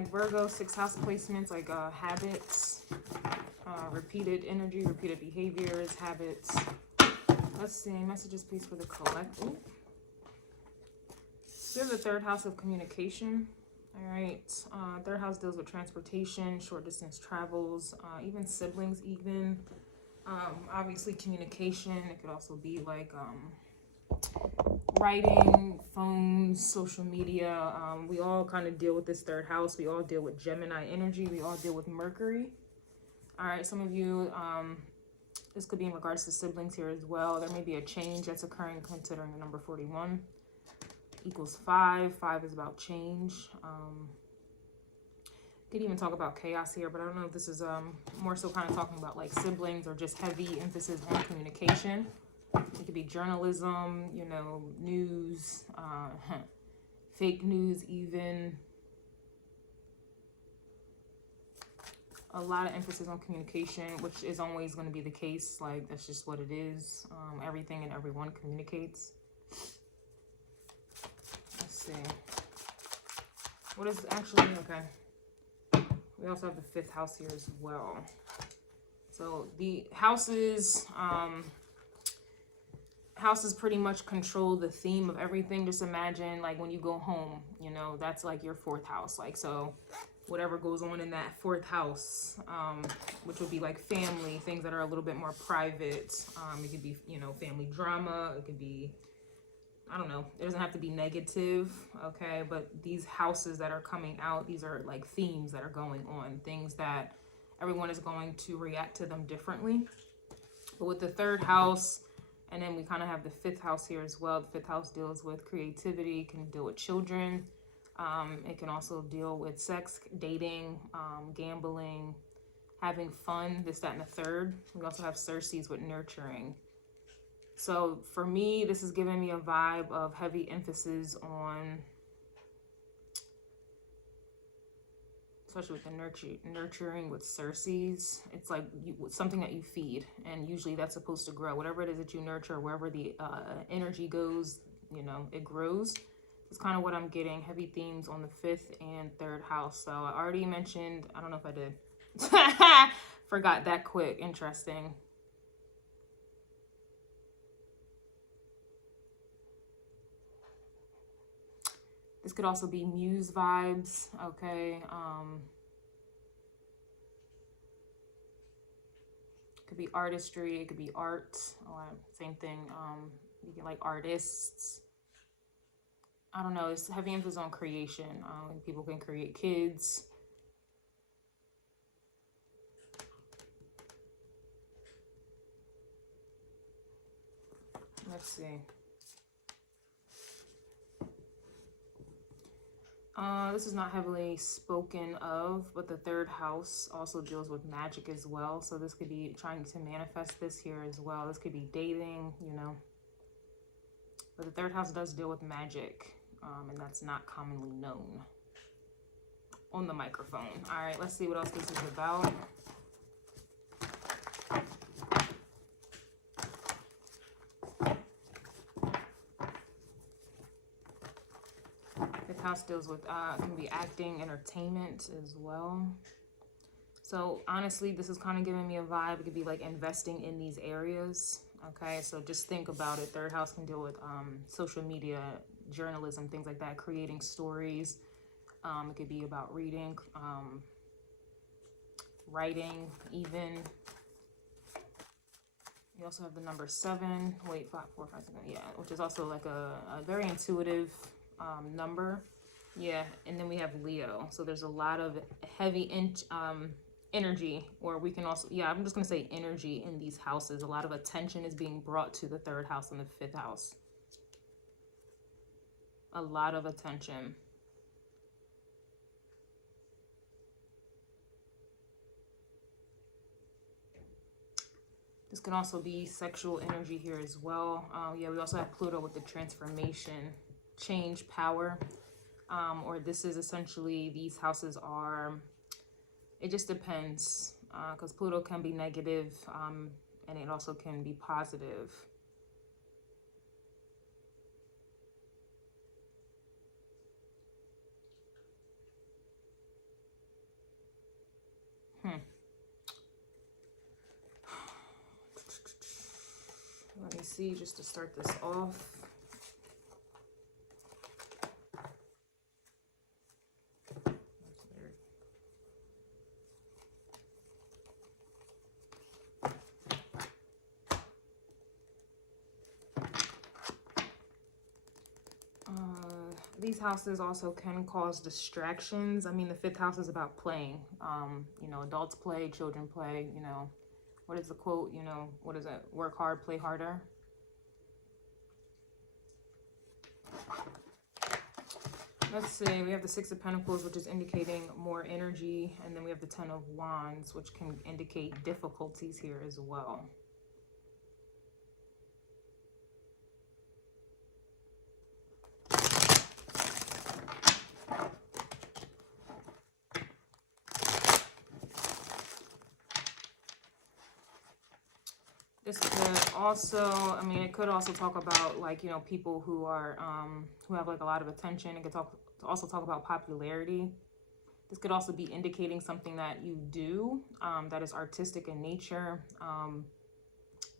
like Virgo, 6th house placements, like habits, repeated energy, repeated behaviors, habits. Let's see, messages please for the collective. So we have the 3rd house of communication. All right, 3rd house deals with transportation, short distance travels, even siblings, even obviously communication. It could also be like writing, phones, social media. We all kind of deal with this 3rd house. We all deal with Gemini energy. We all deal with Mercury. All right, some of you, this could be in regards to siblings here as well. There may be a change that's occurring considering the number 41 equals 5. 5 is about change. Could even talk about chaos here, but I don't know if this is more so kind of talking about like siblings or just heavy emphasis on communication. It could be journalism, you know, news, fake news even. A lot of emphasis on communication, which is always going to be the case. Like, that's just what it is. Everything and everyone communicates. Let's see. What is actually, okay. We also have the 5th house here as well. So the houses, houses pretty much control the theme of everything. Just imagine like when you go home, you know, that's like your 4th house. Like, so whatever goes on in that 4th house, which would be like family, things that are a little bit more private. It could be, you know, family drama. It could be, I don't know, it doesn't have to be negative, okay? But these houses that are coming out, these are like themes that are going on, things that everyone is going to react to them differently. But with the 3rd house, and then we kind of have the 5th house here as well. The 5th house deals with creativity, can deal with children. It can also deal with sex, dating, gambling, having fun, this, that, and the 3rd. We also have Circes with nurturing. So for me, this is giving me a vibe of heavy emphasis on, especially with the nurturing with Circes. It's like something that you feed, and usually that's supposed to grow. Whatever it is that you nurture, wherever the energy goes, you know, it grows. It's kind of what I'm getting. Heavy themes on the 5th and 3rd house. So I already mentioned, I don't know if I did. Forgot that quick. Interesting. This could also be muse vibes, okay? Could be artistry, it could be art, or same thing. You get like artists. I don't know, it's heavy emphasis on creation. People can create kids. Let's see. This is not heavily spoken of, but the 3rd house also deals with magic as well. So this could be trying to manifest this here as well. This could be dating, you know. But the 3rd house does deal with magic, and that's not commonly known on the microphone. All right, let's see what else this is about. House deals with can be acting, entertainment as well. So honestly, this is kind of giving me a vibe. It could be like investing in these areas. Okay, so just think about it. 3rd house can deal with social media, journalism, things like that, creating stories. It could be about reading, writing even. You also have the number 7. Wait, 5, 4, 5, 6, yeah, which is also like a very intuitive number. Yeah, and then we have Leo. So there's a lot of heavy energy, or we can also, yeah, I'm just going to say energy in these houses. A lot of attention is being brought to the 3rd house and the 5th house. A lot of attention. This can also be sexual energy here as well. Yeah, we also have Pluto with the transformation, change, power. Or this is essentially, these houses are, it just depends, because Pluto can be negative, and it also can be positive. Let me see, just to start this off. These houses also can cause distractions. I mean, the 5th house is about playing. You know, adults play, children play, you know. What is the quote? You know, what is it? Work hard, play harder. Let's see, we have the 6 of Pentacles, which is indicating more energy. And then we have the 10 of Wands, which can indicate difficulties here as well. This could also, I mean, it could also talk about, like, you know, people who are, who have, like, a lot of attention. It could also talk about popularity. This could also be indicating something that you do that is artistic in nature,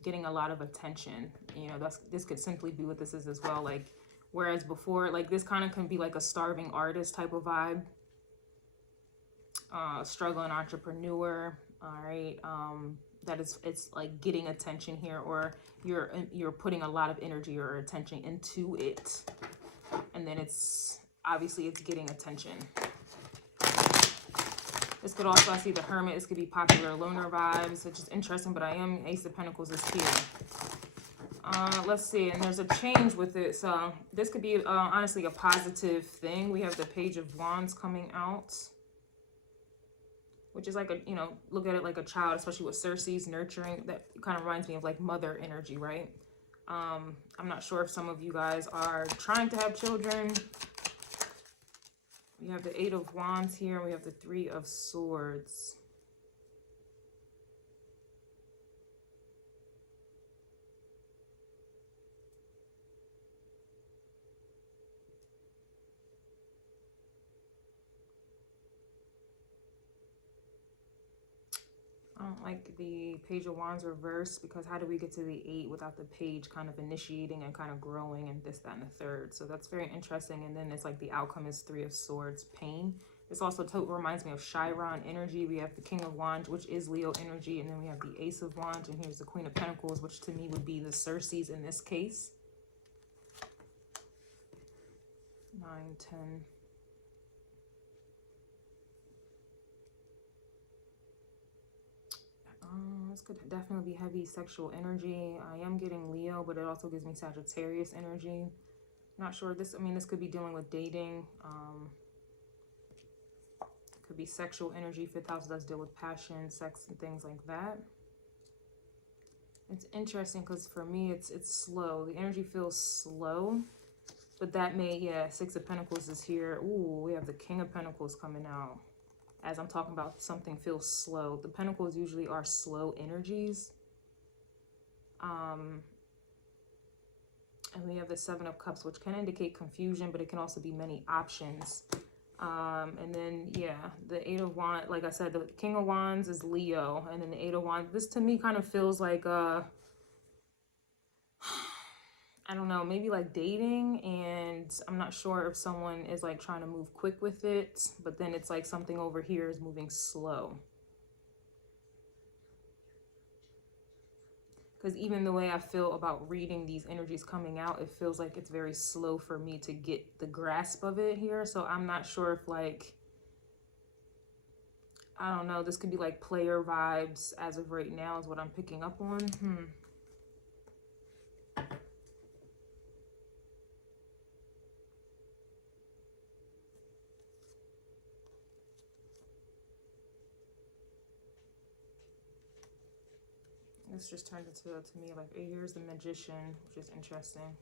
getting a lot of attention. You know, this could simply be what this is as well. Like, whereas before, like, this kind of can be like a starving artist type of vibe, struggling entrepreneur. All right. That is, it's like getting attention here, or you're putting a lot of energy or attention into it, and then it's obviously it's getting attention. This could also, I see the Hermit, this could be popular loner vibes, which is interesting, but I am Ace of Pentacles is here. Let's see, and there's a change with it, so this could be honestly a positive thing. We have the Page of Wands coming out, which is like a, you know, look at it like a child, especially with Cersei's nurturing. That kind of reminds me of like mother energy, right? I'm not sure if some of you guys are trying to have children. We have the 8 of Wands here. We have the 3 of Swords. I don't like the Page of Wands reverse, because how do we get to the 8 without the page kind of initiating and kind of growing and this, that, and the third? So that's very interesting. And then it's like the outcome is 3 of Swords, pain. This also reminds me of Chiron energy. We have the King of Wands, which is Leo energy. And then we have the Ace of Wands. And here's the Queen of Pentacles, which to me would be the Cersei's in this case. 9, 10. This could definitely be heavy sexual energy. I am getting Leo, but it also gives me Sagittarius energy. Not sure. This, I mean, this could be dealing with dating. Could be sexual energy. 5th house does deal with passion, sex, and things like that. It's interesting because for me, it's slow. The energy feels slow, but that may, yeah, 6 of Pentacles is here. Ooh, we have the King of Pentacles coming out. As I'm talking about something feels slow. The Pentacles usually are slow energies. And we have the 7 of Cups, which can indicate confusion, but it can also be many options. And then, yeah, the 8 of Wands, like I said, the King of Wands is Leo. And then the 8 of Wands, this to me kind of feels like, I don't know, maybe like dating, and I'm not sure if someone is like trying to move quick with it, but then it's like something over here is moving slow. Because even the way I feel about reading these energies coming out, it feels like it's very slow for me to get the grasp of it here. So I'm not sure if, like, I don't know, this could be like player vibes as of right now is what I'm picking up on. This just turned into, to me, like, here's the Magician, which is interesting.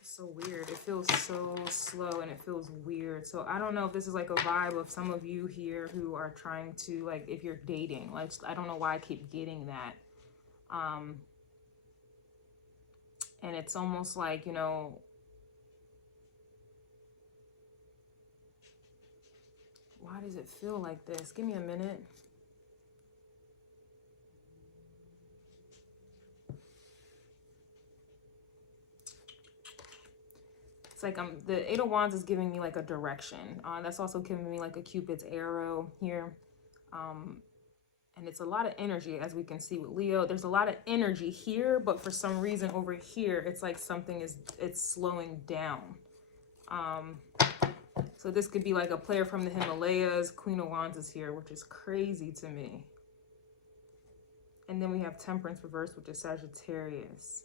It's so weird. It feels so slow and it feels weird. So I don't know if this is like a vibe of some of you here who are trying to, like, if you're dating, like, I don't know why I keep getting that. And it's almost like, you know, Why does it feel like this? Give me a minute. It's like the Eight of Wands is giving me like a direction. That's also giving me like a Cupid's arrow here. And it's a lot of energy, as we can see with Leo. There's a lot of energy here, but for some reason over here, it's like something it's slowing down. So this could be like a player from the Himalayas. Queen of Wands is here, which is crazy to me. And then we have Temperance reversed, which is Sagittarius.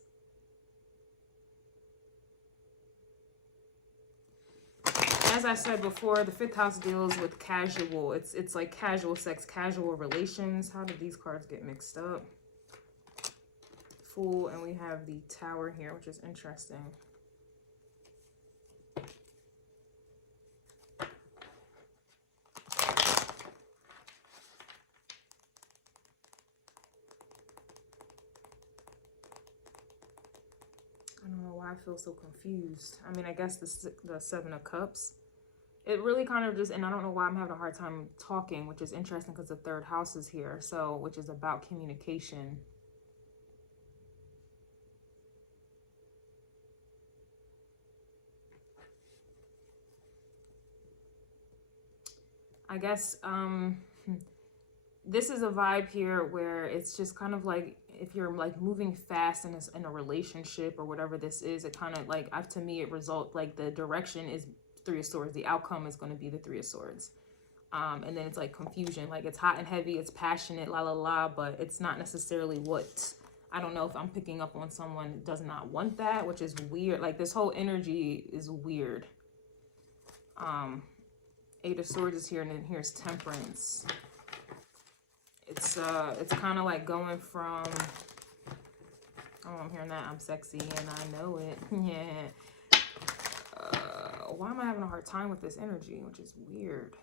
As I said before, the 5th house deals with casual. It's like casual sex, casual relations. How did these cards get mixed up? Fool, and we have the Tower here, which is interesting. I don't know why I feel so confused. I mean, I guess the 7 of Cups. It really kind of just, and I don't know why I'm having a hard time talking, which is interesting because the 3rd house is here, so, which is about communication. I guess, this is a vibe here where it's just kind of like, if you're like moving fast in a relationship or whatever this is, it kind of like, to me, it results like the direction is 3 of Swords. The outcome is going to be the 3 of Swords. And then it's like confusion, like it's hot and heavy, it's passionate, la la la, but it's not necessarily what, I don't know if I'm picking up on someone who does not want that, which is weird. Like this whole energy is weird. 8 of Swords is here, and then here's Temperance. It's kind of like going from, oh, I'm hearing that I'm sexy and I know it. Yeah. Why am I having a hard time with this energy, which is weird?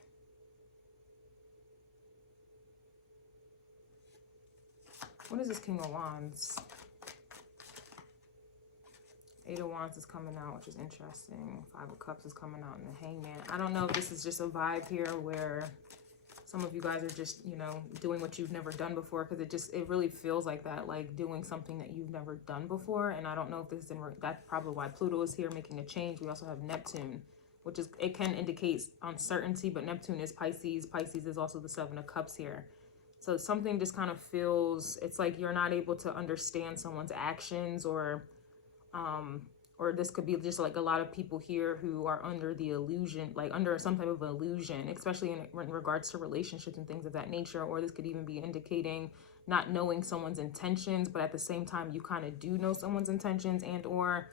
What is this King of Wands? 8 of Wands is coming out, which is interesting. 5 of Cups is coming out in the Hangman. I don't know if this is just a vibe here where some of you guys are just, you know, doing what you've never done before, because it really feels like that, like doing something that you've never done before. And I don't know if this is that's probably why Pluto is here making a change. We also have Neptune, which is, it can indicate uncertainty, but Neptune is Pisces. Pisces is also the 7 of Cups here. So something just kind of feels, it's like you're not able to understand someone's actions, or this could be just like a lot of people here who are under the illusion, like under some type of illusion, especially in regards to relationships and things of that nature. Or this could even be indicating not knowing someone's intentions, but at the same time, you kind of do know someone's intentions, and or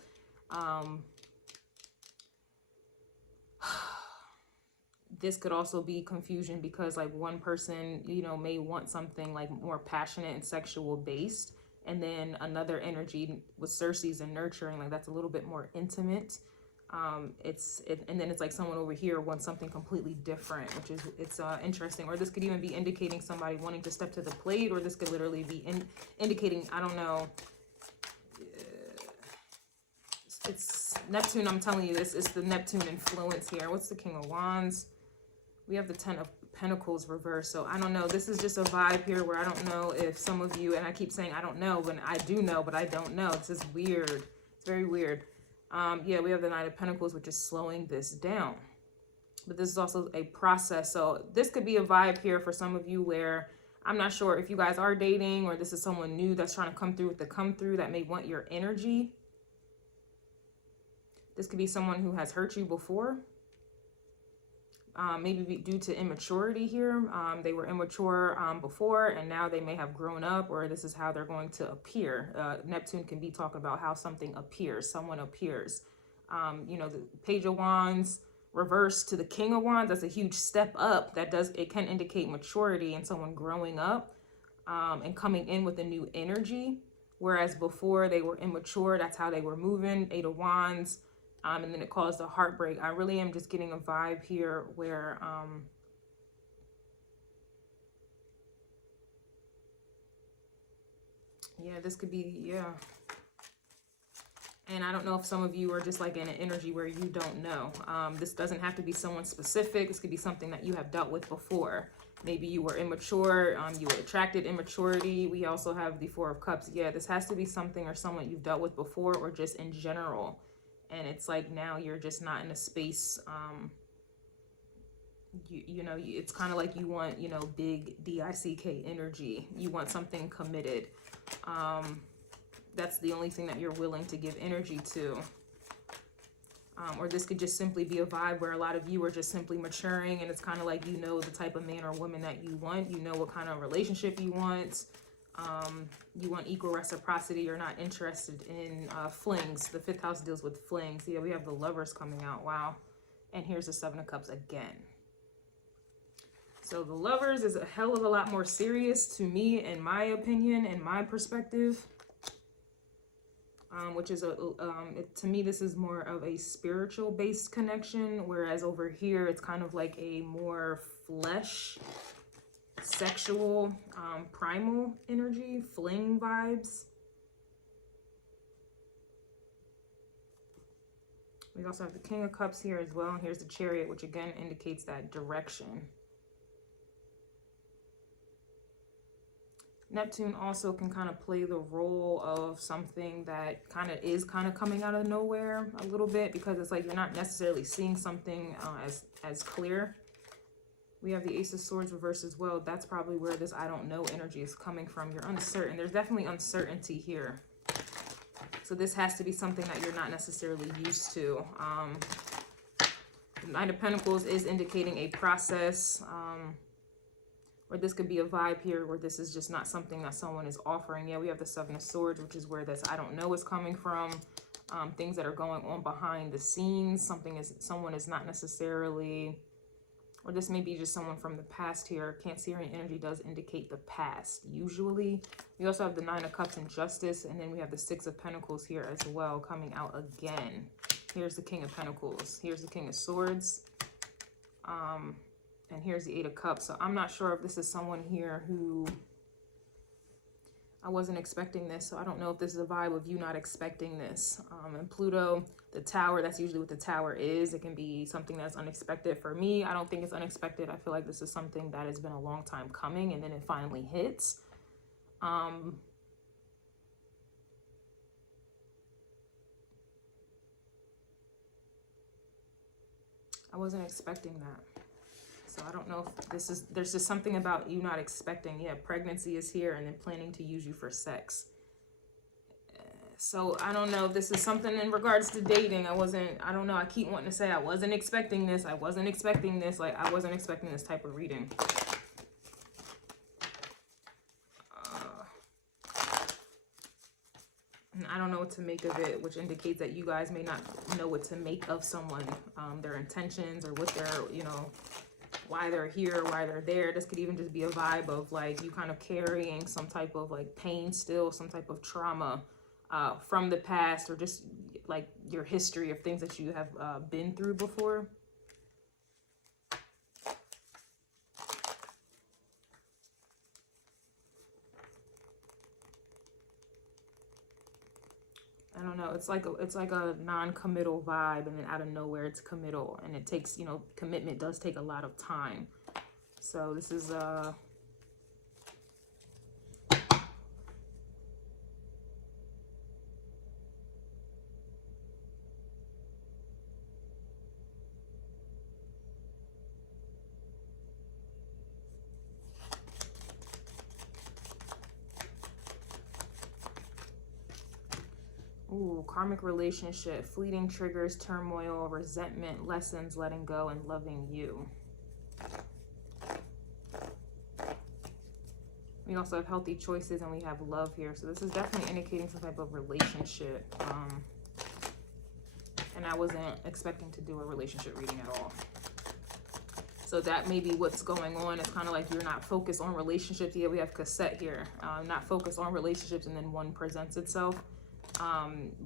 this could also be confusion because like one person, you know, may want something like more passionate and sexual based, and then another energy with Circe's and nurturing, like that's a little bit more intimate. And then it's like someone over here wants something completely different, which is, it's interesting. Or this could even be indicating somebody wanting to step to the plate, or this could literally be indicating, I don't know, it's Neptune. I'm telling you, this is the Neptune influence here. What's the King of Wands? We have the 10 of Pentacles reversed. So I don't know. This is just a vibe here where I don't know if some of you, and I keep saying I don't know, but I do know, but I don't know. It's just weird. It's very weird. Yeah, we have the Knight of Pentacles, which is slowing this down. But this is also a process. So this could be a vibe here for some of you where I'm not sure if you guys are dating, or this is someone new that's trying to come through with the come through that may want your energy. This could be someone who has hurt you before. Maybe due to immaturity here. They were immature before, and now they may have grown up, or this is how they're going to appear. Neptune can be talking about how something appears, someone appears. You know, the Page of Wands reversed to the King of Wands, that's a huge step up. It can indicate maturity and someone growing up and coming in with a new energy. Whereas before they were immature, that's how they were moving. 8 of Wands. And then it caused a heartbreak. I really am just getting a vibe here where yeah, this could be, yeah. And I don't know if some of you are just like in an energy where you don't know. This doesn't have to be someone specific. This could be something that you have dealt with before. Maybe you were immature, you were attracted immaturity. We also have the Four of Cups. Yeah, this has to be something or someone you've dealt with before, or just in general. And it's like now you're just not in a space, you know, it's kind of like you want, you know, big DICK energy. You want something committed. That's the only thing that you're willing to give energy to. Or this could just simply be a vibe where a lot of you are just simply maturing, and it's kind of like, you know, the type of man or woman that you want. You know what kind of relationship you want. You want equal reciprocity. You're not interested in flings. The 5th house deals with flings. Yeah, we have the Lovers coming out. Wow. And here's the 7 of Cups again. So the Lovers is a hell of a lot more serious to me, in my opinion, in my perspective. Which is to me, this is more of a spiritual based connection, whereas over here it's kind of like a more flesh, sexual, primal energy, fling vibes. We also have the King of Cups here as well. Here's the Chariot, which again indicates that direction. Neptune also can kind of play the role of something that is coming out of nowhere a little bit, because it's like you're not necessarily seeing something as clear. We have the Ace of Swords reversed as well. That's probably where this I don't know energy is coming from. You're uncertain. There's definitely uncertainty here. So this has to be something that you're not necessarily used to. The Knight of Pentacles is indicating a process. Or this could be a vibe here where this is just not something that someone is offering. Yeah, we have the 7 of Swords, which is where this I don't know is coming from. Things that are going on behind the scenes. Someone is not necessarily, or this may be just someone from the past here. Cancerian energy does indicate the past, usually. We also have the 9 of Cups and Justice, and then we have the 6 of Pentacles here as well, coming out again. Here's the King of Pentacles. Here's the King of Swords. And here's the 8 of Cups. So I'm not sure if this is someone here who, I wasn't expecting this. So I don't know if this is a vibe of you not expecting this. And Pluto, the Tower, that's usually what the Tower is. It can be something that's unexpected. For me, I don't think it's unexpected. I feel like this is something that has been a long time coming, and then it finally hits. I wasn't expecting that. So I don't know if this is, there's just something about you not expecting. Yeah, pregnancy is here, and then planning to use you for sex. So I don't know if this is something in regards to dating. I don't know. I keep wanting to say I wasn't expecting this. I wasn't expecting this. Like, I wasn't expecting this type of reading. And I don't know what to make of it, which indicates that you guys may not know what to make of someone, their intentions, or what they're, you know, why they're here, why they're there. This could even just be a vibe of like you kind of carrying some type of like pain still, some type of trauma from the past, or just like your history of things that you have been through before. I don't know. It's like a non-committal vibe, and then out of nowhere it's committal, and it takes, you know, commitment does take a lot of time. So this is ooh, karmic relationship, fleeting triggers, turmoil, resentment, lessons, letting go, and loving you. We also have healthy choices, and we have love here. So this is definitely indicating some type of relationship. And I wasn't expecting to do a relationship reading at all. So that may be what's going on. It's kind of like you're not focused on relationships. Yeah, we have cassette here. Not focused on relationships, and then one presents itself.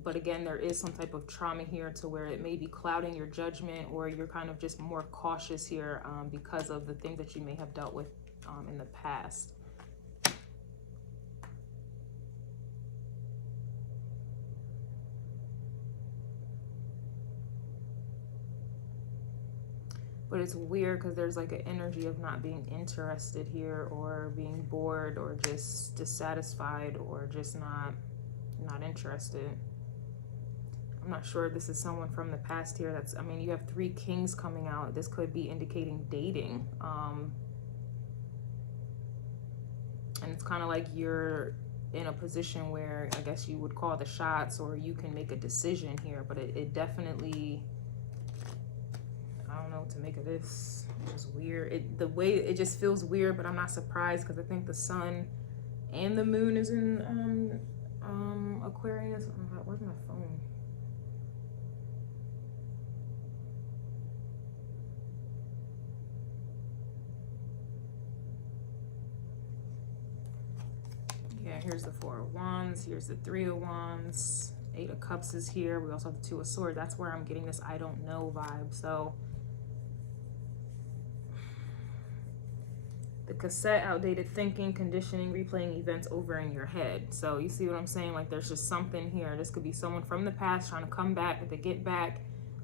But again, there is some type of trauma here to where it may be clouding your judgment, or you're kind of just more cautious here because of the things that you may have dealt with in the past. But it's weird because there's like an energy of not being interested here, or being bored, or just dissatisfied, or just not interested. I'm not sure if this is someone from the past here. That's, I mean, you have 3 kings coming out. This could be indicating dating. And it's kind of like you're in a position where I guess you would call the shots, or you can make a decision here. But it definitely, I don't know what to make of this. It's just weird. The way it just feels weird, but I'm not surprised because I think the sun and the moon is in Aquarius. Where's my phone? Yeah, here's the 4 of Wands. Here's the 3 of Wands. 8 of Cups is here. We also have the 2 of Swords. That's where I'm getting this I don't know vibe. So the cassette, outdated thinking, conditioning, replaying events over in your head. So you see what I'm saying? Like there's just something here. This could be someone from the past trying to come back, to get back.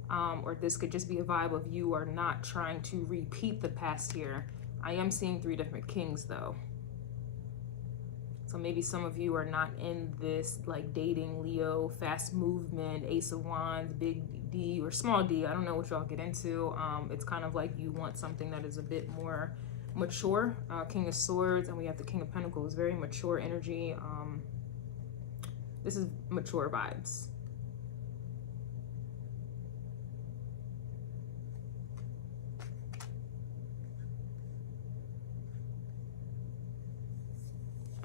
Or this could just be a vibe of you are not trying to repeat the past here. I am seeing 3 different kings though. So maybe some of you are not in this like dating Leo, fast movement, Ace of Wands, big D or small d. I don't know what y'all get into. It's kind of like you want something that is a bit more mature. King of Swords, and we have the King of Pentacles, very mature energy. This is mature vibes.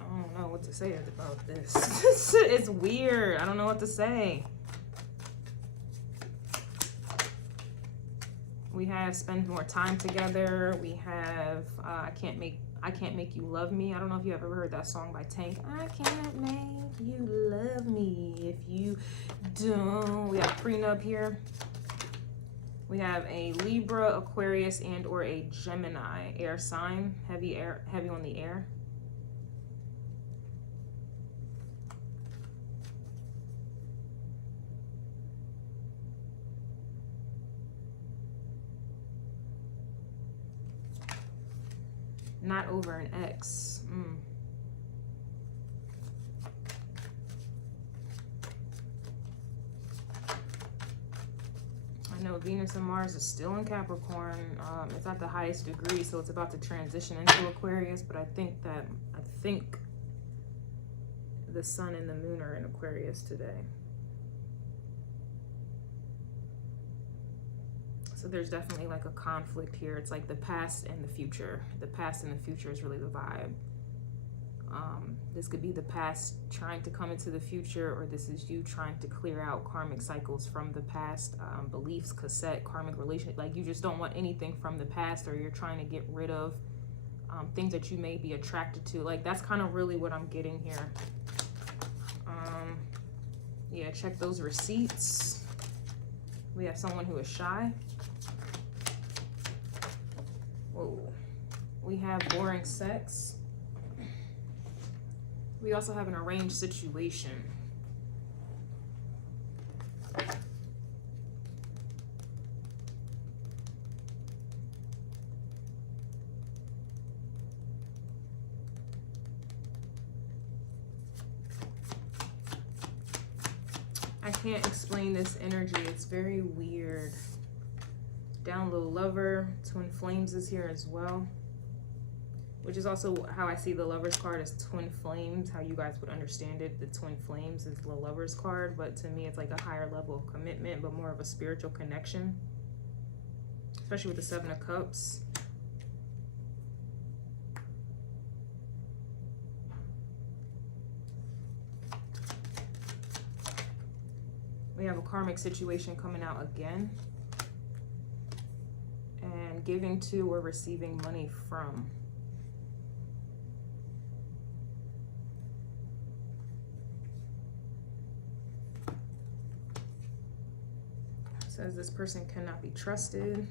I don't know what to say about this. It's weird. I don't know what to say. We have spend more time together. We have I can't make you love me. I don't know if you ever heard that song by Tank. I can't make you love me if you don't. We have prenup here. We have a Libra, Aquarius, and or a Gemini air sign. Heavy on the air. Not over an ex. I know Venus and Mars is still in Capricorn. It's at the highest degree, so it's about to transition into Aquarius. But I think the sun and the moon are in Aquarius today. So there's definitely like a conflict here. It's like the past and the future. The past and the future is really the vibe. This could be the past trying to come into the future, or this is you trying to clear out karmic cycles from the past, beliefs, cassette, karmic relationship. Like you just don't want anything from the past, or you're trying to get rid of things that you may be attracted to. Like that's kind of really what I'm getting here. Yeah, check those receipts. We have someone who is shy. Whoa. We have boring sex. We also have an arranged situation. I can't explain this energy. It's very weird. Down low lover, twin flames is here as well, which is also how I see the Lovers card as twin flames, how you guys would understand it. The twin flames is the Lovers card, but to me it's like a higher level of commitment, but more of a spiritual connection, especially with the 7 of Cups. We have a karmic situation coming out again. And giving to or receiving money from. Says this person cannot be trusted.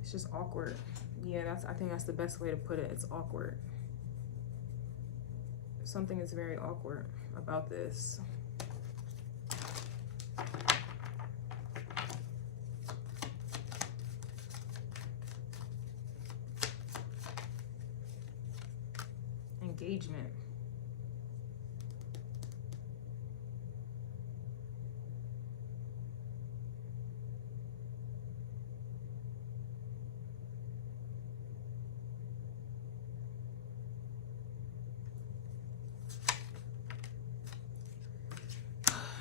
It's just awkward. Yeah, I think that's the best way to put it. It's awkward. Something is very awkward about this. engagement.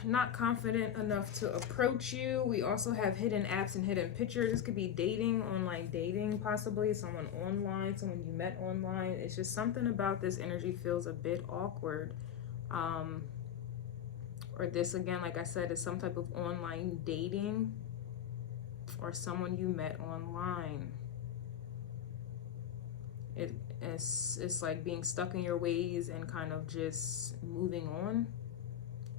Not confident enough to approach you. We also have hidden apps and hidden pictures. This could be dating, online dating, possibly someone online, someone you met online. It's just something about this energy feels a bit awkward. Or this, again, like I said, is some type of online dating or someone you met online. It's like being stuck in your ways and kind of just moving on.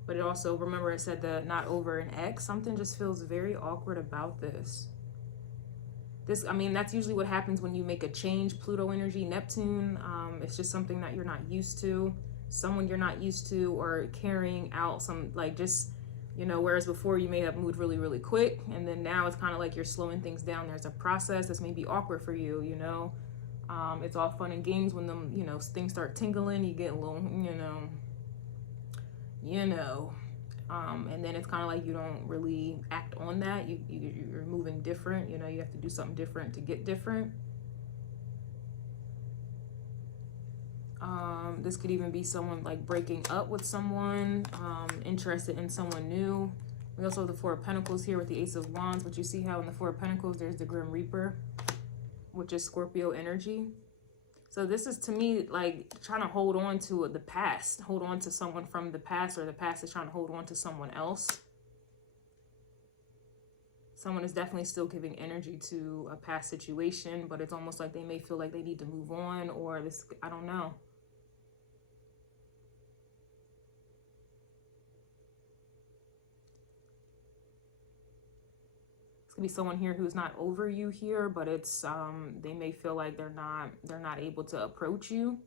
But it also, remember I said the not over an ex, something just feels very awkward about this. I mean, that's usually what happens when you make a change. Pluto energy, Neptune, it's just something that you're not used to, someone you're not used to, or carrying out some, like, just, you know, whereas before you may have moved really, really quick, and then now it's kind of like you're slowing things down. There's a process that's maybe awkward for you, you know. It's all fun and games when them, you know, things start tingling, you get a little, and then it's kind of like you don't really act on that. You're moving different, you know, you have to do something different to get different. This could even be someone like breaking up with someone, interested in someone new. We also have the Four of Pentacles here with the Ace of Wands, but you see how in the Four of Pentacles there's the Grim Reaper, which is Scorpio energy. So this is, to me, like trying to hold on to the past, hold on to someone from the past, or the past is trying to hold on to someone else. Someone is definitely still giving energy to a past situation, but it's almost like they may feel like they need to move on, or this, I don't know. Be someone here who's not over you here, but it's they may feel like they're not able to approach you.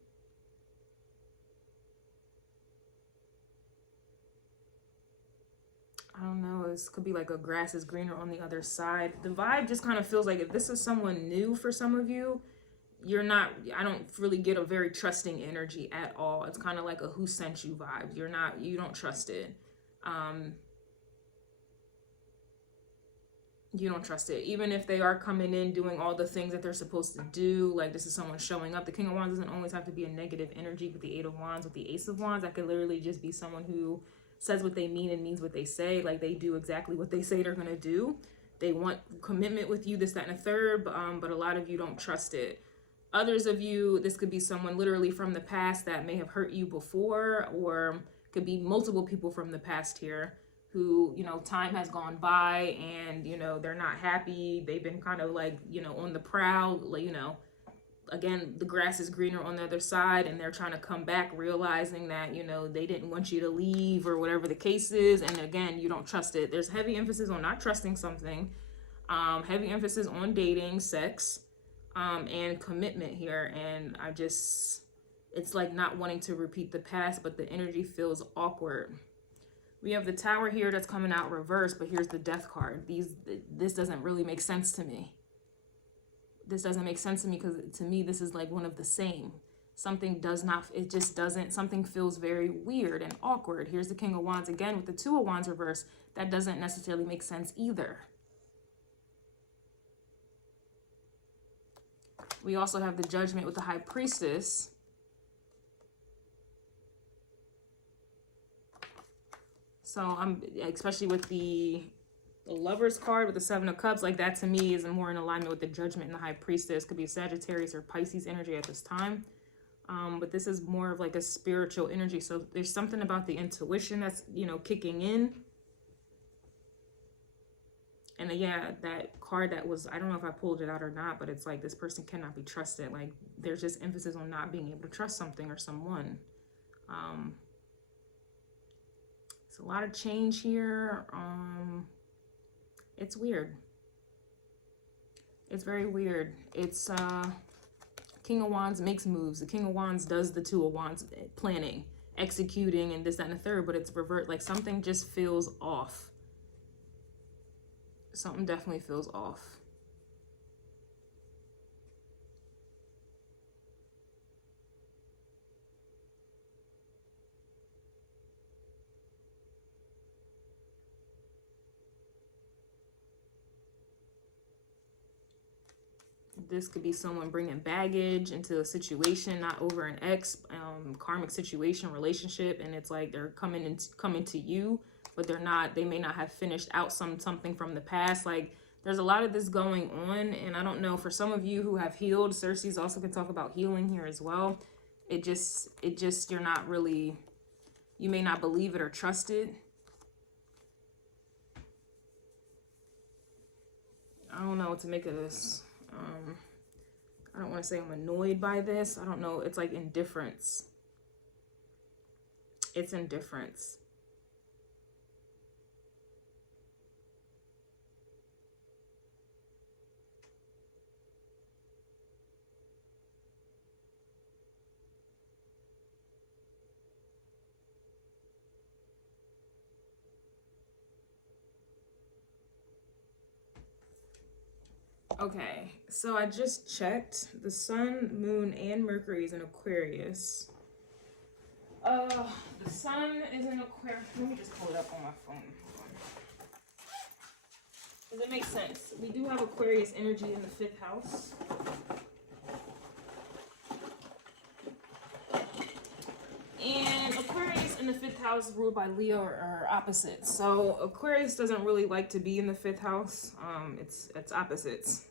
I don't know, this could be like a grass is greener on the other side. The vibe just kind of feels like if this is someone new for some of you, I don't really get a very trusting energy at all. It's kind of like a who sent you vibe. You don't trust it. You don't trust it. Even if they are coming in doing all the things that they're supposed to do, like this is someone showing up. The King of Wands doesn't always have to be a negative energy with the Eight of Wands, with the Ace of Wands. That could literally just be someone who says what they mean and means what they say. Like they do exactly what they say they're going to do. They want commitment with you, this, that, and a third, but a lot of you don't trust it. Others of you, this could be someone literally from the past that may have hurt you before, or could be multiple people from the past here who, you know, time has gone by and, you know, they're not happy. They've been kind of like, you know, on the prowl, like, you know, again, the grass is greener on the other side, and they're trying to come back realizing that, you know, they didn't want you to leave or whatever the case is. And again, you don't trust it. There's heavy emphasis on not trusting something, heavy emphasis on dating, sex, and commitment here. And it's like not wanting to repeat the past, but the energy feels awkward. We have the Tower here that's coming out reversed, but here's the Death card. This doesn't really make sense to me. This doesn't make sense to me because to me, this is like one of the same. Something does not, it just doesn't, something feels very weird and awkward. Here's the King of Wands again with the Two of Wands reversed. That doesn't necessarily make sense either. We also have the Judgment with the High Priestess. So especially with the Lovers card with the Seven of Cups, like that to me is more in alignment with the Judgment and the High Priestess. Could be Sagittarius or Pisces energy at this time. But this is more of like a spiritual energy. So there's something about the intuition that's, you know, kicking in. And yeah, that card that was, I don't know if I pulled it out or not, but it's like this person cannot be trusted. Like there's just emphasis on not being able to trust something or someone. It's a lot of change here. It's weird. It's very weird. It's King of Wands makes moves. The King of Wands does the Two of Wands planning, executing, and this, that, and the third, but it's revert. Like something just feels off. Something definitely feels off. This could be someone bringing baggage into a situation, not over an ex, karmic situation, relationship, and it's like they're coming to you, but they may not have finished out something from the past. Like, there's a lot of this going on, and I don't know, for some of you who have healed, Circes also can talk about healing here as well. It just, you're not really, you may not believe it or trust it. I don't know what to make of this. I don't want to say I'm annoyed by this. I don't know. It's like indifference. It's indifference. Okay, so I just checked. The sun, moon, and Mercury is in Aquarius. The sun is in Aquarius. Let me just pull it up on my phone. Does it make sense? We do have Aquarius energy in the 5th house. And Aquarius in the 5th house ruled by Leo are opposites. So Aquarius doesn't really like to be in the 5th house. It's opposites.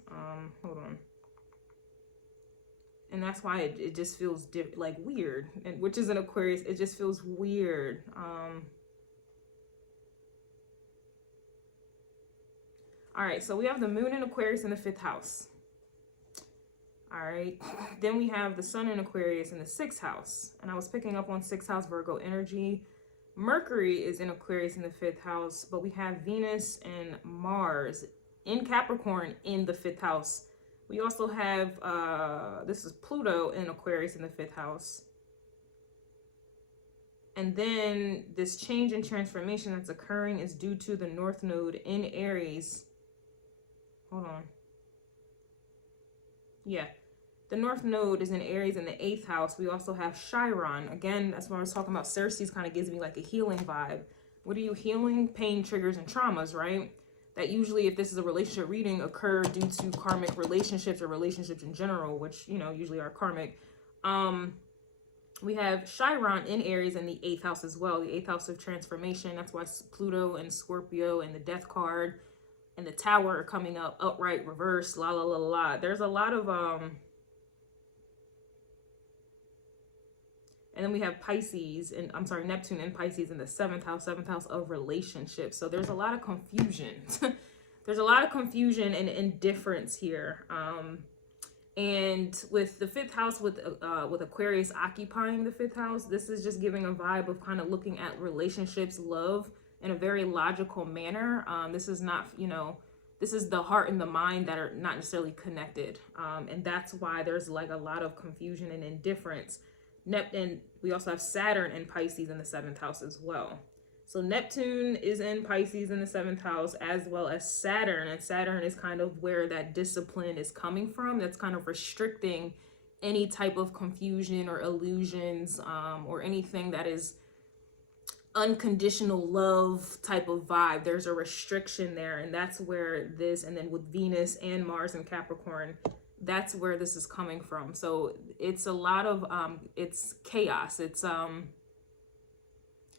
Hold on. And that's why it just feels like weird. And which is an Aquarius, it just feels weird. All right, so we have the moon in Aquarius in the 5th house. All right, then we have the sun in Aquarius in the 6th house. And I was picking up on 6th house Virgo energy. Mercury is in Aquarius in the 5th house, but we have Venus and Mars in Capricorn in the 5th house. We also have, this is Pluto in Aquarius in the 5th house. And then this change and transformation that's occurring is due to the North Node in Aries. Hold on. Yeah. The North Node is in Aries in the 8th house. We also have Chiron. Again, that's what I was talking about. Circes kind of gives me like a healing vibe. What are you healing? Pain, triggers, and traumas, right? That usually, if this is a relationship reading, occur due to karmic relationships or relationships in general, which, you know, usually are karmic. We have Chiron in Aries in the 8th house as well. The 8th house of transformation. That's why Pluto and Scorpio and the Death card and the Tower are coming up, upright, reverse, la la la la. There's a lot of and then we have Pisces, and I'm sorry, Neptune and Pisces in the 7th house of relationships. So there's a lot of confusion. There's a lot of confusion and indifference here. And with the 5th house, with Aquarius occupying the 5th house, this is just giving a vibe of kind of looking at relationships, love in a very logical manner. This is not, you know, this is the heart and the mind that are not necessarily connected. And that's why there's like a lot of confusion and indifference. And we also have Saturn and Pisces in the 7th house as well. So Neptune is in Pisces in the 7th house, as well as Saturn. And Saturn is kind of where that discipline is coming from. That's kind of restricting any type of confusion or illusions, or anything that is unconditional love type of vibe. There's a restriction there. And that's where this, and then with Venus and Mars and Capricorn, that's where this is coming from. So it's a lot of, it's chaos. It's,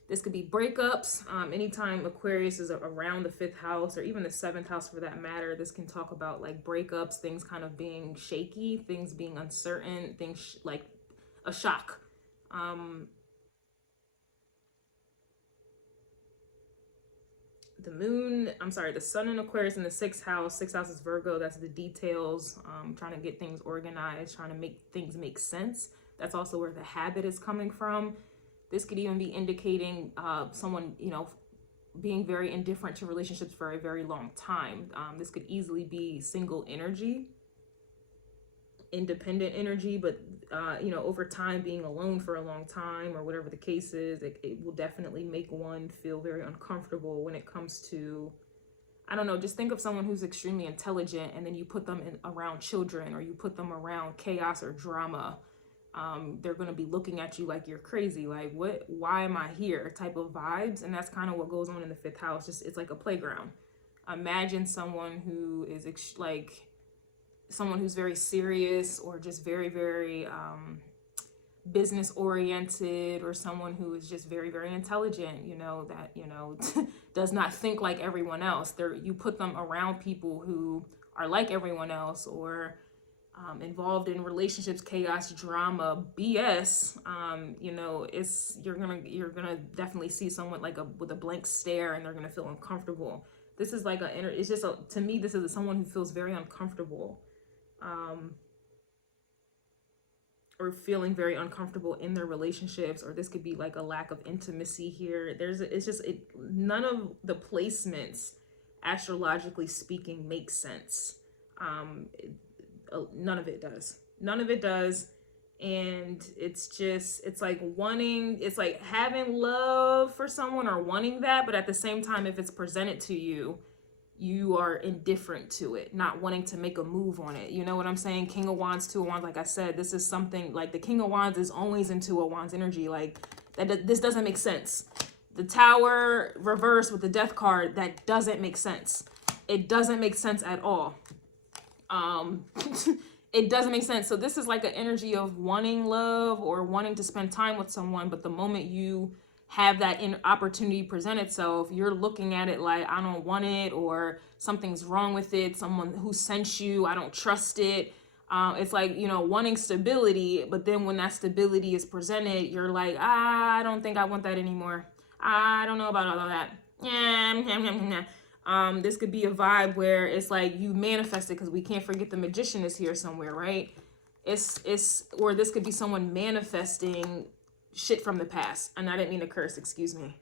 this could be breakups. Anytime Aquarius is around the 5th house, or even the 7th house for that matter, this can talk about like breakups, things kind of being shaky, things being uncertain, things like a shock. The sun in Aquarius in the 6th house. 6th house is Virgo. That's the details, trying to get things organized, trying to make things make sense. That's also where the habit is coming from. This could even be indicating someone, you know, being very indifferent to relationships for a very long time. This could easily be single energy, independent energy, but you know, over time being alone for a long time, or whatever the case is, it will definitely make one feel very uncomfortable when it comes to, I don't know, just think of someone who's extremely intelligent, and then you put them around children, or you put them around chaos or drama. They're going to be looking at you like you're crazy, like, why am I here type of vibes. And that's kind of what goes on in the 5th house. Just, it's like a playground. Imagine someone who is like someone who's very serious or just very, very business oriented, or someone who is just very, very intelligent, you know, that, you know, does not think like everyone else. You put them around people who are like everyone else, or involved in relationships, chaos, drama, BS. You know, you're gonna definitely see someone like with a blank stare, and they're gonna feel uncomfortable. This is like it's just to me, this is someone who feels very uncomfortable, or feeling very uncomfortable in their relationships, or this could be like a lack of intimacy here. None of the placements, astrologically speaking, makes sense. None of it does. None of it does. And it's like having love for someone or wanting that, but at the same time, if it's presented to you, you are indifferent to it, not wanting to make a move on it. You know what I'm saying? King of Wands, Two of Wands, like I said, this is something like the King of Wands is always in Two of Wands energy. Like this doesn't make sense. The Tower reverse with the Death card, that doesn't make sense. It doesn't make sense at all. It doesn't make sense. So this is like an energy of wanting love or wanting to spend time with someone, but the moment you have that opportunity present itself, you're looking at it like, I don't want it, or something's wrong with it, someone who sent you, I don't trust it. It's like, you know, wanting stability, but then when that stability is presented, you're like, I don't think I want that anymore. I don't know about all of that. This could be a vibe where it's like you manifest it, because we can't forget the Magician is here somewhere, right? Or this could be someone manifesting shit from the past. And I didn't mean to curse, excuse me.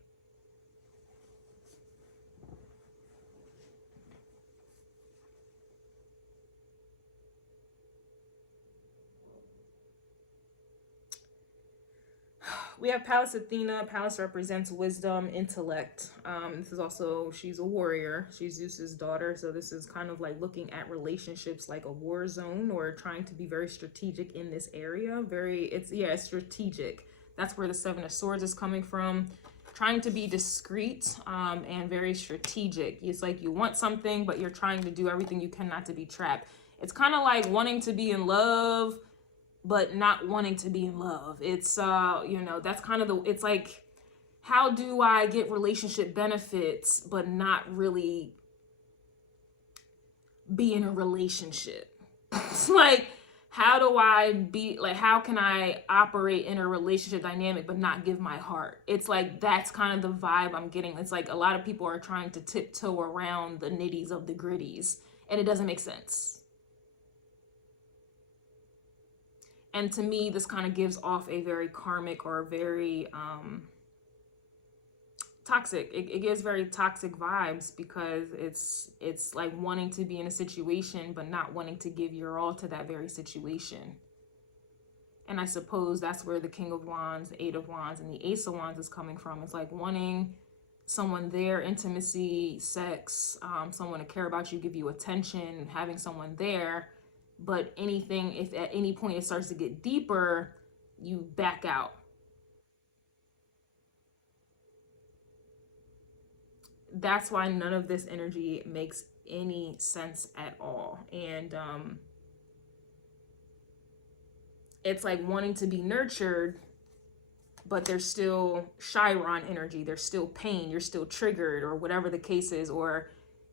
We have Pallas Athena. Pallas represents wisdom, intellect. This is also, she's a warrior. She's Zeus's daughter. So this is kind of like looking at relationships like a war zone, or trying to be very strategic in this area. It's strategic. That's where the Seven of Swords is coming from. Trying to be discreet and very strategic. It's like you want something, but you're trying to do everything you can not to be trapped. It's kind of like wanting to be in love, but not wanting to be in love. It's, you know, that's kind of it's like, how do I get relationship benefits, but not really be in a relationship? It's like, how can I operate in a relationship dynamic, but not give my heart? It's like, that's kind of the vibe I'm getting. It's like a lot of people are trying to tiptoe around the nitties of the gritties, and it doesn't make sense. And to me, this kind of gives off a very karmic, or a very toxic. It gives very toxic vibes, because it's like wanting to be in a situation, but not wanting to give your all to that very situation. And I suppose that's where the King of Wands, the Eight of Wands, and the Ace of Wands is coming from. It's like wanting someone there, intimacy, sex, someone to care about you, give you attention, having someone there. But anything, if at any point it starts to get deeper, you back out. That's why none of this energy makes any sense at all. And it's like wanting to be nurtured, but there's still Chiron energy. There's still pain. You're still triggered, or whatever the case is, or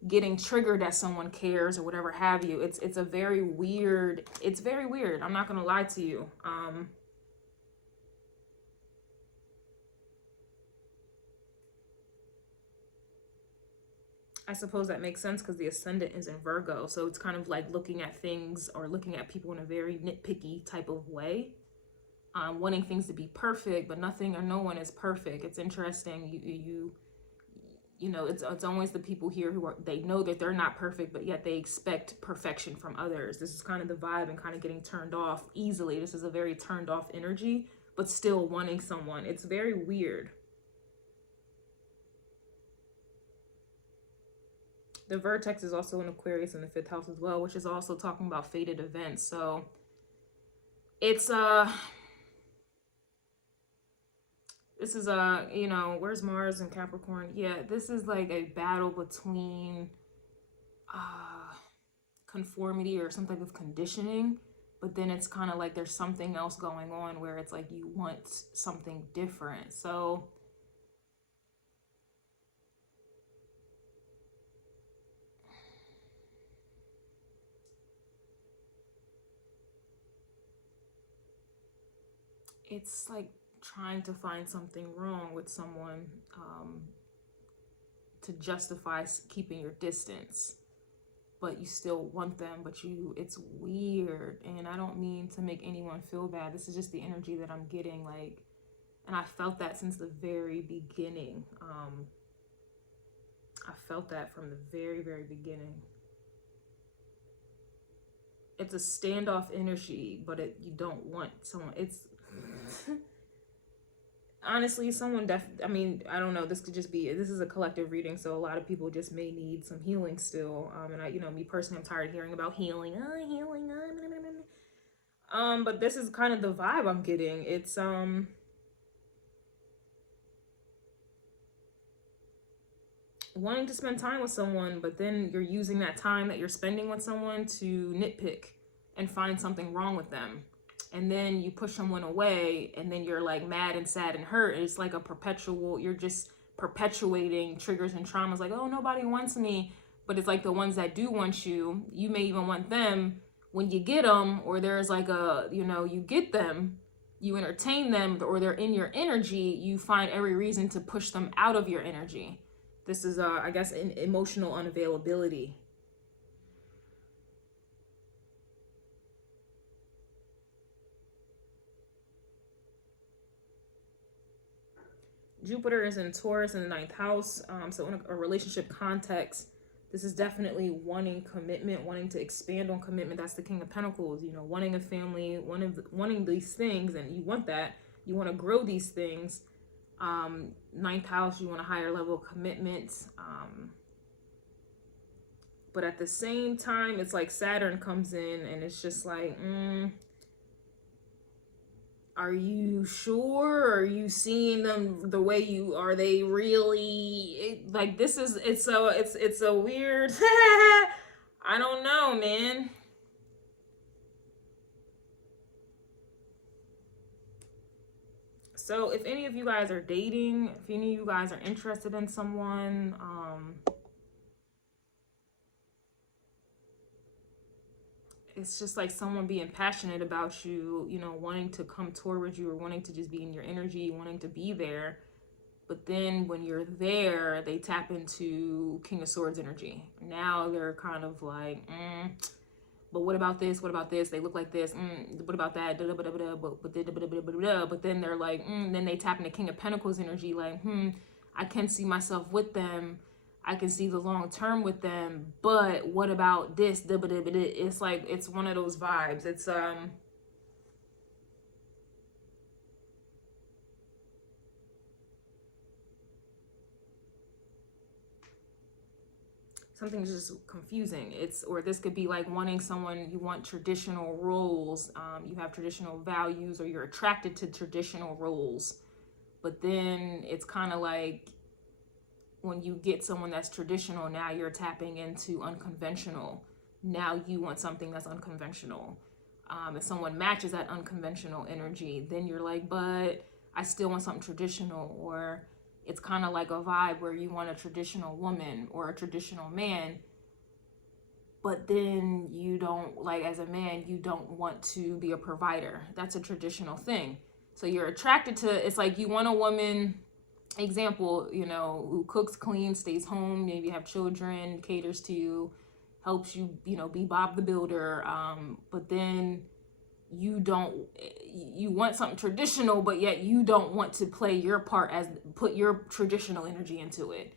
getting triggered that someone cares, or whatever have you. It's a very weird, it's very weird. I'm not gonna lie to you. I suppose that makes sense, because the ascendant is in Virgo. So it's kind of like looking at things, or looking at people in a very nitpicky type of way. Wanting things to be perfect, but nothing or no one is perfect. It's interesting. You know, it's always the people here who they know that they're not perfect, but yet they expect perfection from others. This is kind of the vibe, and kind of getting turned off easily. This is a very turned off energy, but still wanting someone. It's very weird. The vertex is also in Aquarius in the 5th house as well, which is also talking about fated events. So it's this is you know, where's Mars and Capricorn? Yeah, this is like a battle between conformity or some type of conditioning, but then it's kind of like there's something else going on where it's like you want something different. So it's like trying to find something wrong with someone to justify keeping your distance, but you still want them, but it's weird. And I don't mean to make anyone feel bad. This is just the energy that I'm getting, like, and I felt that since the very beginning. I felt that from the very, very beginning. It's a standoff energy, but you don't want someone. It's honestly, someone I mean, I don't know. This could just be, this is a collective reading, so a lot of people just may need some healing still. And I, you know, me personally, I'm tired of hearing about healing. Healing. But this is kind of the vibe I'm getting. It's wanting to spend time with someone, but then you're using that time that you're spending with someone to nitpick and find something wrong with them. And then you push someone away, and then you're like mad and sad and hurt. It's like a perpetual, you're just perpetuating triggers and traumas, like, oh, nobody wants me. But it's like the ones that do want you, you may even want them. When you get them, or there's like a, you know, you get them, you entertain them, or they're in your energy, you find every reason to push them out of your energy. This is, I guess, an emotional unavailability. Jupiter is in Taurus in the 9th house. So in a relationship context, this is definitely wanting commitment, wanting to expand on commitment. That's the King of Pentacles, you know, wanting a family, wanting these things, and you want that. You want to grow these things. 9th house, you want a higher level of commitment. But at the same time, it's like Saturn comes in, and it's just like, are you sure? Are you seeing them the way you are? They really like, this is, it's a weird I don't know, man. So if any of you guys are dating, if any of you guys are interested in someone, it's just like someone being passionate about you, you know, wanting to come towards you, or wanting to just be in your energy, wanting to be there. But then when you're there, they tap into King of Swords energy. Now they're kind of like, but what about this? What about this? They look like this. What about that? But then they're like, then they tap into King of Pentacles energy, like, I can see myself with them. I can see the long term with them. But what about this? It's like, it's one of those vibes. It's something's just confusing. It's, or this could be like wanting someone, you want traditional roles, you have traditional values, or you're attracted to traditional roles. But then it's kind of like, when you get someone that's traditional, now you're tapping into unconventional. Now you want something that's unconventional. If someone matches that unconventional energy, then you're like, but I still want something traditional. Or it's kind of like a vibe where you want a traditional woman or a traditional man, but then you don't, like, as a man, you don't want to be a provider. That's a traditional thing. So you're attracted to, it's like you want a woman, example, you know, who cooks, cleans, stays home, maybe have children, caters to you, helps you, you know, be Bob the Builder. But then you want something traditional, but yet you don't want to play your part, as put your traditional energy into it.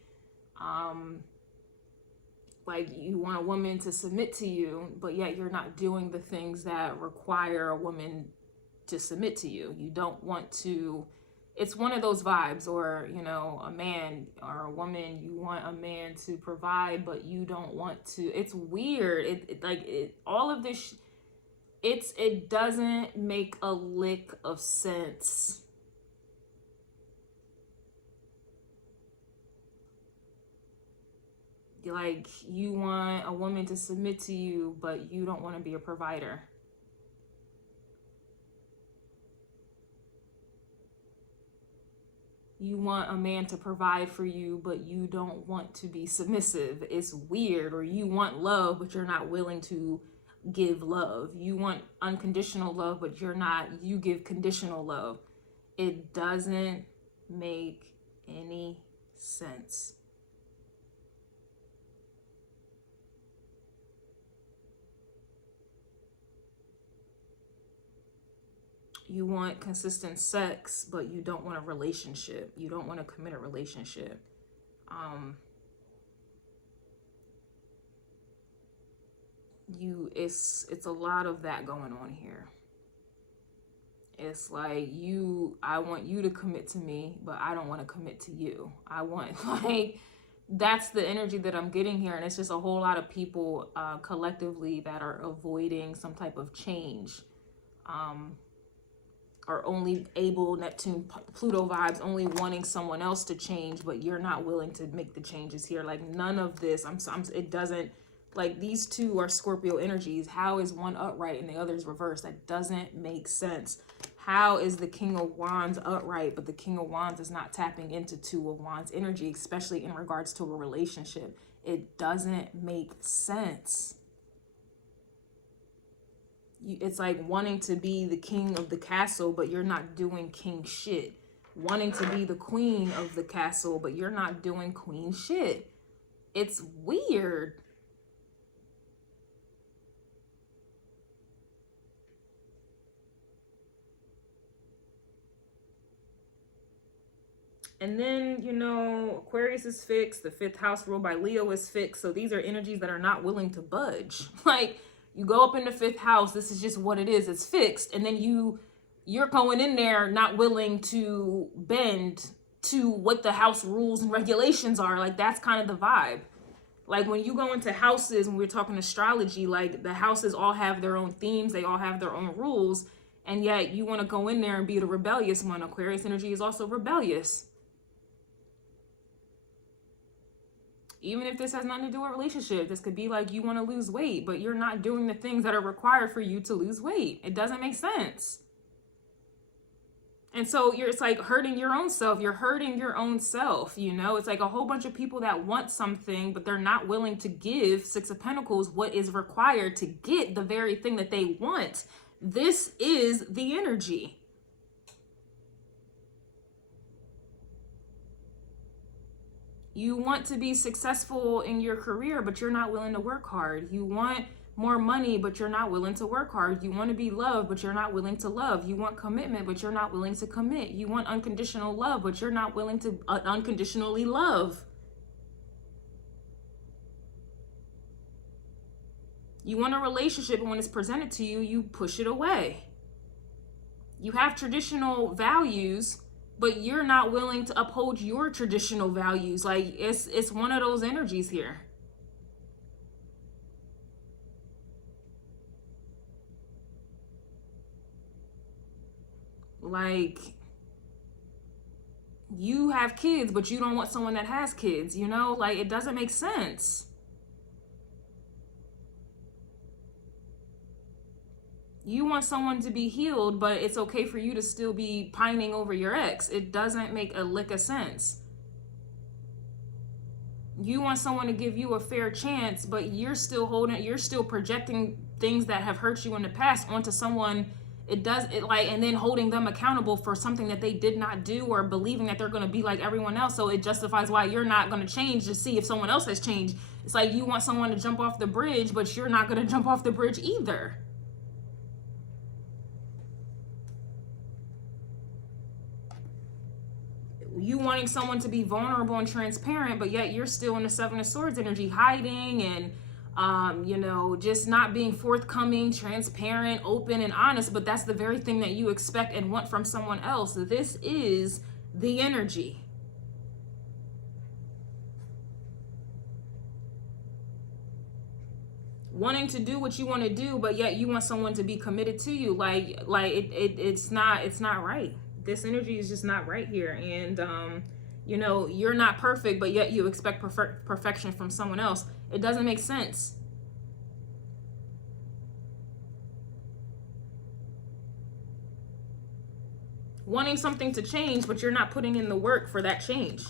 Like, you want a woman to submit to you, but yet you're not doing the things that require a woman to submit to you. You don't want to, it's one of those vibes. Or, you know, a man or a woman, you want a man to provide, but you don't want to. It's weird. All of this, it doesn't make a lick of sense. Like, you want a woman to submit to you, but you don't want to be a provider. You want a man to provide for you, but you don't want to be submissive. It's weird. Or you want love, but you're not willing to give love. You want unconditional love, but you give conditional love. It doesn't make any sense. You want consistent sex, but you don't want a relationship. You don't want to commit a relationship. It's a lot of that going on here. It's like, I want you to commit to me, but I don't want to commit to you. I want, like, that's the energy that I'm getting here. And it's just a whole lot of people collectively that are avoiding some type of change. Are only able, Neptune, Pluto vibes, only wanting someone else to change, but you're not willing to make the changes here. Like, none of this, it doesn't, like, these two are Scorpio energies. How is one upright and the other is reversed? That doesn't make sense. How is the King of Wands upright, but the King of Wands is not tapping into Two of Wands energy, especially in regards to a relationship? It doesn't make sense. It's like wanting to be the king of the castle, but you're not doing king shit. Wanting to be the queen of the castle, but you're not doing queen shit. It's weird. And then, you know, Aquarius is fixed. The 5th house ruled by Leo is fixed. So these are energies that are not willing to budge. Like, you go up in the 5th house, this is just what it is. It's fixed. And then you're going in there not willing to bend to what the house rules and regulations are. Like, that's kind of the vibe. Like, when you go into houses, when we're talking astrology, like, the houses all have their own themes. They all have their own rules. And yet you want to go in there and be the rebellious one. Aquarius energy is also rebellious. Even if this has nothing to do with relationship, this could be like you want to lose weight, but you're not doing the things that are required for you to lose weight. It doesn't make sense. And so it's like hurting your own self. You're hurting your own self, you know? It's like a whole bunch of people that want something, but they're not willing to give, 6 of Pentacles, what is required to get the very thing that they want. This is the energy. You want to be successful in your career, but you're not willing to work hard. You want more money, but you're not willing to work hard. You want to be loved, but you're not willing to love. You want commitment, but you're not willing to commit. You want unconditional love, but you're not willing to unconditionally love. You want a relationship, and when it's presented to you, you push it away. You have traditional values, but you're not willing to uphold your traditional values. Like, it's one of those energies here. Like, you have kids, but you don't want someone that has kids, you know? Like, it doesn't make sense. You want someone to be healed, but it's okay for you to still be pining over your ex. It doesn't make a lick of sense. You want someone to give you a fair chance, but you're still projecting things that have hurt you in the past onto someone. And then holding them accountable for something that they did not do, or believing that they're going to be like everyone else. So it justifies why you're not going to change to see if someone else has changed. It's like you want someone to jump off the bridge, but you're not going to jump off the bridge either. You wanting someone to be vulnerable and transparent, but yet you're still in the 7 of Swords energy, hiding and, you know, just not being forthcoming, transparent, open, and honest. But that's the very thing that you expect and want from someone else. This is the energy. Wanting to do what you want to do, but yet you want someone to be committed to you. It's not right. This energy is just not right here. And You know, you're not perfect, but yet you expect perfection from someone else. It doesn't make sense. Wanting something to change, but you're not putting in the work for that change.